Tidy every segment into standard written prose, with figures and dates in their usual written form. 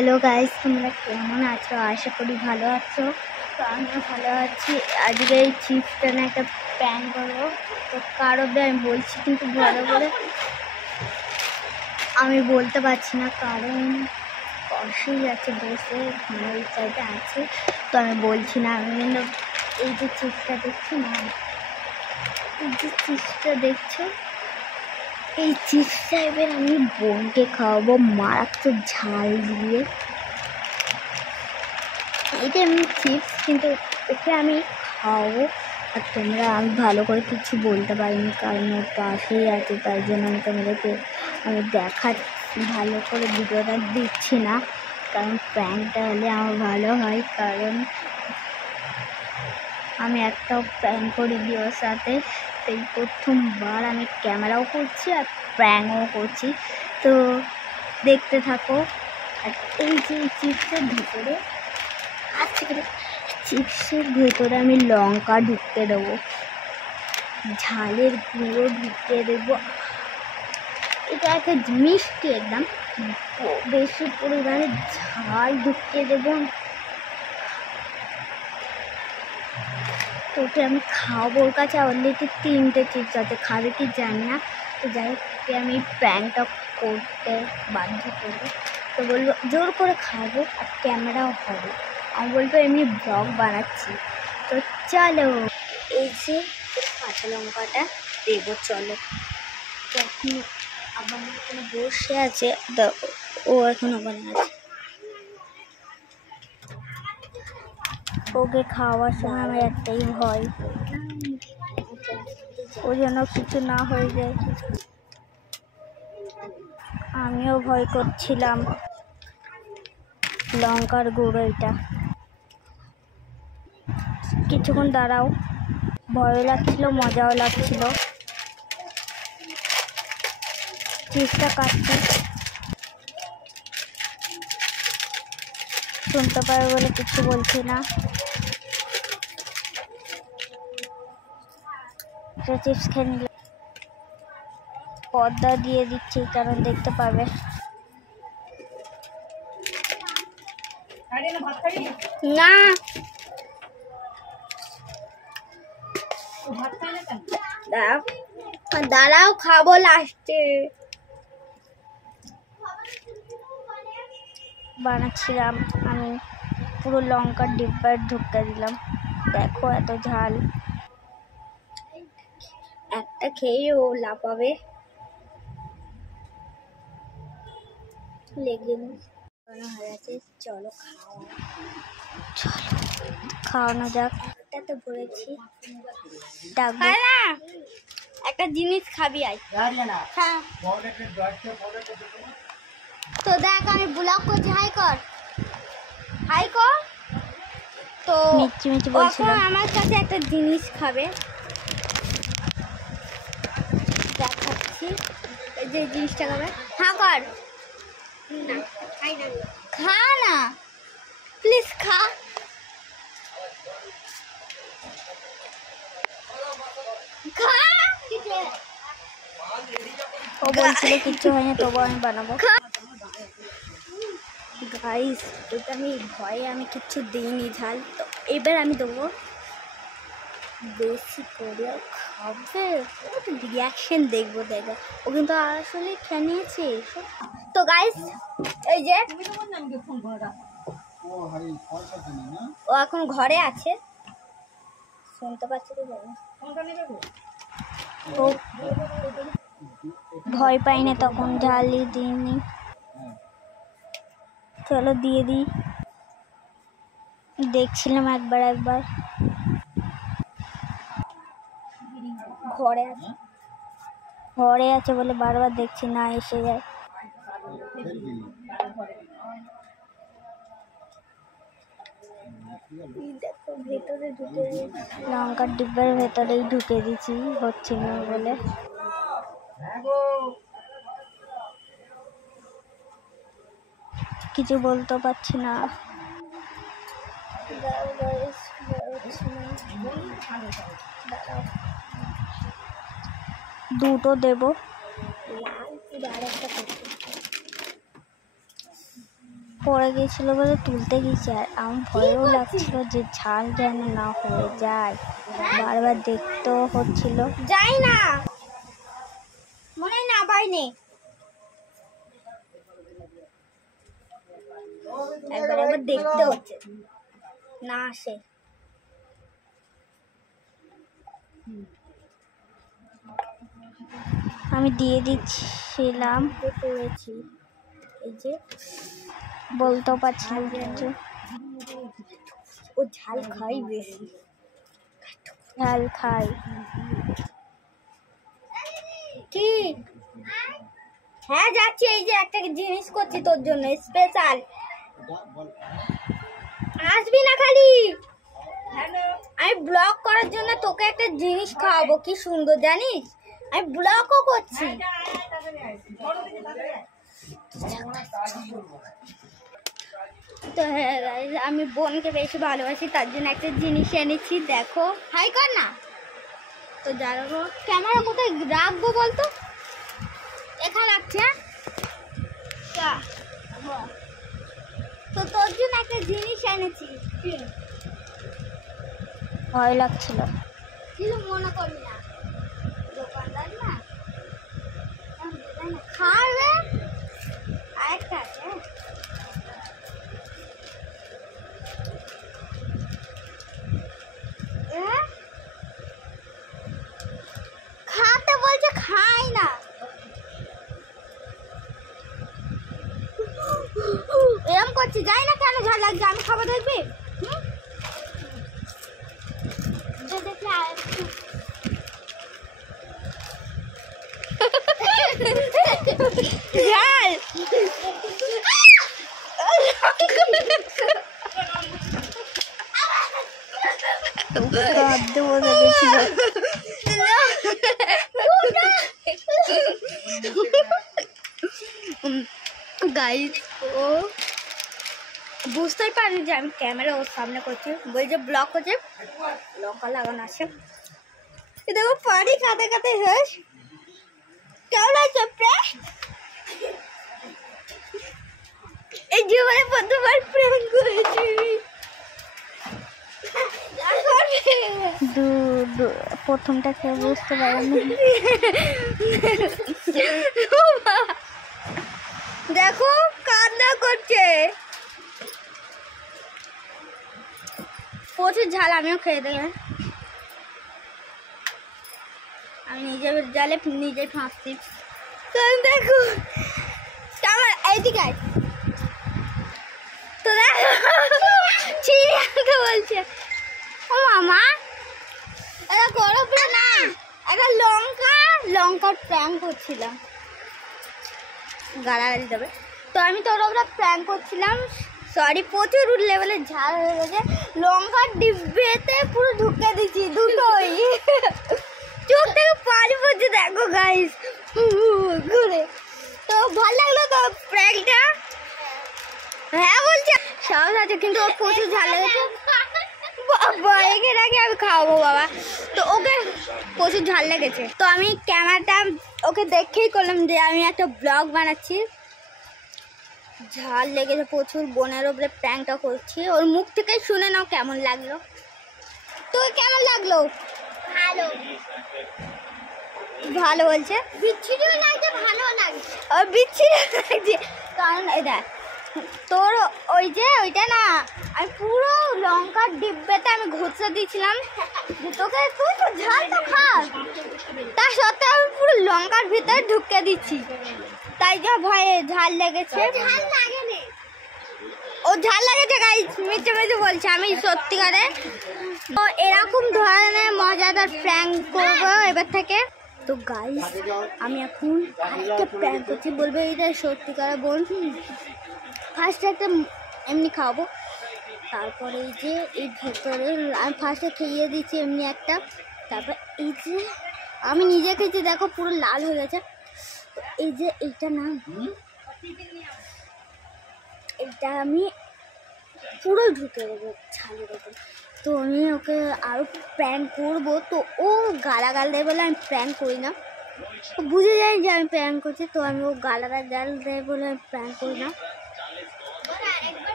Hello guys, তোমরা কেমন আছো? আশা করি ভালো আছো। তো আমিও ভালো আছি। আজকে এই চিপসটা না একটা প্যান করবো, তো কারোদের আমি বলছি কিন্তু ভালো করে আমি বলতে পারছি না, কারণ পাশেই আছে বসে ওই সাইডে আছে, তো আমি বলছি না। আমি কিন্তু এই যে চিপসটা দেখছি না, এই যে চিপসটা দেখছো, এই চিপসটা এবার আমি বোনকে খাওয়াবো মারাত্মক ঝাল দিয়ে। এটা এমনি চিপস, কিন্তু ওকে আমি খাওয়াবো। আর তোমরা, আমি ভালো করে কিছু বলতে পারিনি কারণ ওর পাশেই আছে, তাই জন্য আমি তোমাদেরকে দেখাচ্ছি, ভালো করে ভিডিওটা দিচ্ছি না, কারণ প্র্যাঙ্কটা হলে আমার ভালো হয়। কারণ আমি একটাও প্র্যাঙ্ক করিনি ওর সাথে, সেই প্রথমবার আমি ক্যামেরাও করছি আর প্র্যাঙ্কও করছি। তো দেখতে থাকো। আর এই যে চিপসের ভিতরে চিপসের ভেতরে আমি লঙ্কা ঢুকতে দেবো, ঝালের গুঁড়ো ঢুকতে দেবো। এটা একটা মিষ্টি, একদম বেশি পরিমাণে ঝাল ঢুকতে দেবো। তো ওকে আমি খাওয়াবো। ওর কাছে অলরেডি 3টে চিপস আছে, খাবে কি জানি না। তো যাই হোক, আমি প্র্যাঙ্কটা করতে বাধ্য করবো। তো বলবো জোর করে খাওয়াবো আর ক্যামেরাও হবে। আমি বলবো এমনি ব্লগ বানাচ্ছি। তো চলো, এই যে কাঁচা লঙ্কাটা দেবো, চলো। এখন আবার এখানে বসে আছে, ও এখন ওখানে আছে। ওকে খাওয়ার সময় আমার একটাই ভয়, ও যেন কিছু না হয়ে যায়। আমিও ভয় করছিলাম। লঙ্কার গুঁড়ো এটা, কিছুক্ষণ দাঁড়াও। ভয়ও লাগছিল, মজাও লাগছিল। চিপসটা কাটছি, শুনতে পাবে বলে কিছু বলছি না। চিপস খেয়ে নিলাম, পর্দা দিয়ে দিচ্ছি কারণ দেখতে পাবে না। দাঁড়াও, খাবো লাস্টে। বানাচ্ছিলাম আমি, পুরো লঙ্কার ডিব্বার ঢুকে দিলাম। দেখো এত ঝাল, একটা খেয়ে ও লাফাবে। লেগে হয়ে আছে, চলো খাওয়ানো যাক। একটা তো বলেছি একটা জিনিস খাবি আয়। হ্যাঁ, তো দেখ আমি ব্লগ করছি, হাই কর, হাই কর। তো আমার কাছে একটা জিনিস খাবে, দেখাচ্ছি। এই যে জিনিসটা খাবে, হ্যাঁ কর না, খা না প্লিজ, খা। ও বলছিল কিচ্ছু হয়নি, তবু আমি বানাবো। গাইস, এটা আমি ভয়ে আমি কিচ্ছু দিইনি ঝাল। তো এবার আমি দেবো বেশি করে, খাবে রিয়াকশন দেখবো। দেখো ও কিন্তু আসলে খেয়ে নিয়েছে। তো গাইস, এই যে ও এখন ঘরে আছে, শুনতে পাচ্ছি তো জানি। ও ভয় পাই না, তখন ঝালই দিইনি। চলো দিয়ে দিই। দেখছিলাম একবার ঘরে আছে বলে বারবার দেখছি, না এসে যায়। দেখো ভেতরে ঢুকে, লঙ্কার ডিব্বার ভেতরেই ঢুকে দিচ্ছি, হচ্ছে না বলে। কিছু বলতে পারছি না। দুটো দেবো, পড়ে গেছিলো বলে তুলতে গেছি, আর আমার ভয়ও লাগছিল যে ঝাল যেন না হয়ে যায়, বারবার দেখতেও হচ্ছিল। যাই না মনে না বাইনি একবার একবার দেখতে হচ্ছে না আসে। আমি দিয়ে দিচ্ছিলাম, করেছি এই যে বলতেও পারছিলাম যে ও ঝাল খাই, বেশি ঝাল খাই। কি হ্যাঁ যাচ্ছি, এই যে একটা জিনিস করছি তোর জন্য স্পেশাল, আসবি না খালি। আমি ব্লগ করার জন্য তোকে একটা জিনিস খাওয়াবো, কি সুন্দর জানিস, আমি ব্লগও করছি। তো হ্যাঁ আমি বোনকে বেশি ভালোবাসি, তার জন্য একটা জিনিস এনেছি, দেখো। হাই কর না। তো যারা ক্যামেরা কোথায় রাখবো বলতো, এখানে রাখছি। হ্যাঁ তো তোর জন্য একটা জিনিস এনেছি। ভয় লাগছিল, কিছু মনে করবি না, দোকানদার না খাবে। আরেকটা আছে, খাতে বলছে, খাই না। এরম করছি, যাই না কেন ঝাল লাগছে, আমি খাবো দেখবি। দেখলে ঝাল গাইস, ও বুঝতেই পারি যে আমি ক্যামেরা ওর সামনে করছি, বলছে ব্লগ করছে, লঙ্কা লাগানো আছে। দেখো পানি খাতে খাতে শেষ। কেমন আছে এই জীবনে প্রথমবার প্রেম করেছি। প্রথমটা খেয়ে বুঝতে পারিনি। দেখো কান্না করছে, প্রচুর ঝাল। আমিও খেয়ে দেখলাম, আমি নিজের জালে নিজে ফাঁসছি। দেখো আমার এইদিকে তো দেখো চিড়িয়াকে বলছে, ও মামা এটা গরম না, একটা লঙ্কার প্র্যাঙ্ক করছিলাম, গালাগালি দেবে। তো আমি তোর ওপরে প্র্যাঙ্ক করছিলাম, সরি, প্রচুর লেভেলের ঝাল হয়ে গেছে। লঙ্কার ডিব্বেতে পুরো ঢুকে দিচ্ছি দুটোই, চোখ থেকে পানি পড়ছে। দেখো গাইস ঘুরে। তো ভালো লাগলো তো প্র্যাঙ্কটা? হ্যাঁ বলছে সব আছে, কিন্তু ওর প্রচুর ঝাল লেগেছে। বাবা এখানে আগে আমি খাওয়াবো বাবা। তো ওকে প্রচুর ঝাল লেগেছে, তো আমি ক্যামেরাটা ওকে দেখেই করলাম যে আমি একটা ব্লগ বানাচ্ছি। ঝাল লেগেছে প্রচুর, বোনের ওপরে প্র্যাঙ্কটা করছি। ওর মুখ থেকে শুনে নাও কেমন লাগলো। তো কেমন লাগলো? ভালো ভালো বলছে, বিচ্ছিরিও লাগছে, ভালো লাগছে। আর বিচ্ছিরি লাগছে কারণ এই দেখ তোর ওই যে ওইটা না, আমি পুরো লঙ্কার ডিব্বেতে আমি ঘুরতে দিয়েছিলাম যে তোকে, তুই তো ঝাল তো খাস, তা সত্ত্বেও আমি পুরো লঙ্কার ভিতরে ঢুকে দিচ্ছি, তাই যা ভয়ে ঝাল লেগেছে। ঝাল লাগেনি, ও ঝাল লাগেছে গাইস, মিথ্যে মিথ্যে বলছে, আমি সত্যিকারে। তো এরকম ধরনের মজাদার প্র্যাঙ্ক করবো এবার থেকে। তো গাইস আমি এখন একটা প্র্যাঙ্ক করছি, বলবো এটা সত্যিকারে বোন। ফার্স্টে একটা এমনি খাওয়াবো, তারপরে এই যে এই ভেতরে আমি ফার্স্টে খেয়ে দিচ্ছি এমনি একটা, তারপর এই যে আমি নিজে খেয়েছি, দেখো পুরো লাল হয়ে গেছে। তো এই যে এইটা না, এইটা আমি পুরো ঢুকে দেবো ছালের ওপর। তো আমি ওকে আরও প্র্যাঙ্ক করবো, তো ও গালাগাল দেয় বলে আমি প্র্যাঙ্ক করি না, বুঝে যায় যে আমি প্র্যাঙ্ক করছি, তো আমি ও গালাগাল দেয় বলে আমি প্র্যাঙ্ক করি না।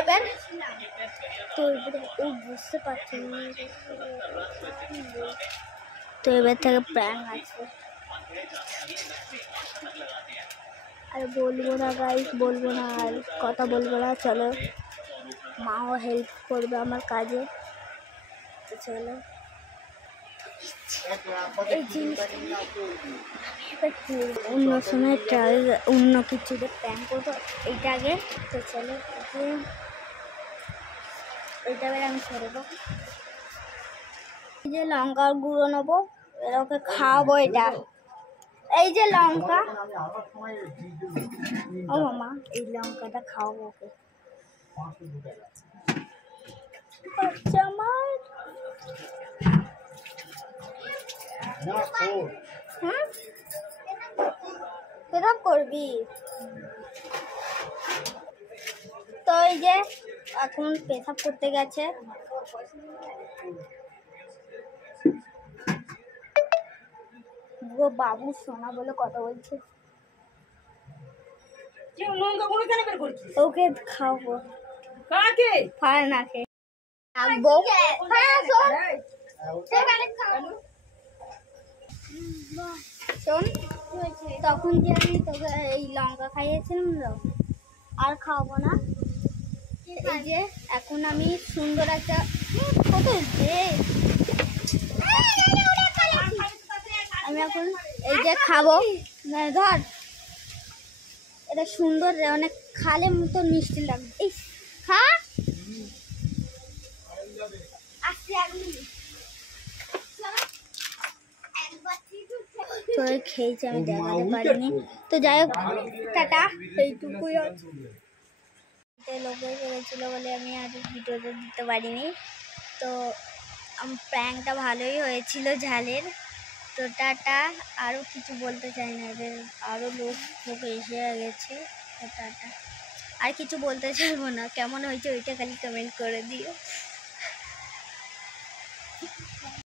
এবার ও বুঝতে পারছি না। তো এবার থেকে প্র্যাঙ্ক আছে, আর বলবো না গাইস, বলবো না, আর কথা বলবো না। চলো, মাও হেল্প করবে আমার কাজে, তো চলো এই জিনিসটা অন্য সময় ট্রাই, অন্য কিছুতে প্ল্যান করবো, এইটা আগে। তো চলো এইটা এবার আমি সরবো। এই যে লঙ্কার গুঁড়ো নেবো, এবার ওকে খাওয়াবো। এটা এই যে লঙ্কা, ও মামা এই লঙ্কাটা খাওয়াবো ওকে। বাচ্চা আমার এরকম করবি। তো এই যে এখন পেশাব করতে গেছে, বাবু সোনা বলে কথা বলছে, ওকে খাওয়াবো। ফারনাকে রাখবো। শোন, তখন যে আমি তোকে এই লঙ্কা খাইয়েছিলাম না, আর খাওয়াবো না। এই যে এখন আমি সুন্দর একটা কত যে আমি এখন এই যে খাবো, ধর এটা সুন্দর, অনেক খালে মতো মিষ্টি লাগবে। এই খা, তো খেয়েছি, আমি দেখাতে পারিনি। তো যাই হোক, টাটা, এইটুকুই আছে। লোকে করেছিল বলে আমি আর ভিডিওটা দিতে পারিনি। তো প্র্যাঙ্কটা ভালোই হয়েছিল ঝালের। তো টাটা, আরও কিছু বলতে চাই না, এদের আরও লোক এসে গেছে। তো টাটা, আর কিছু বলতে চাইবো না। কেমন হয়েছে ওইটা খালি কমেন্ট করে দিও।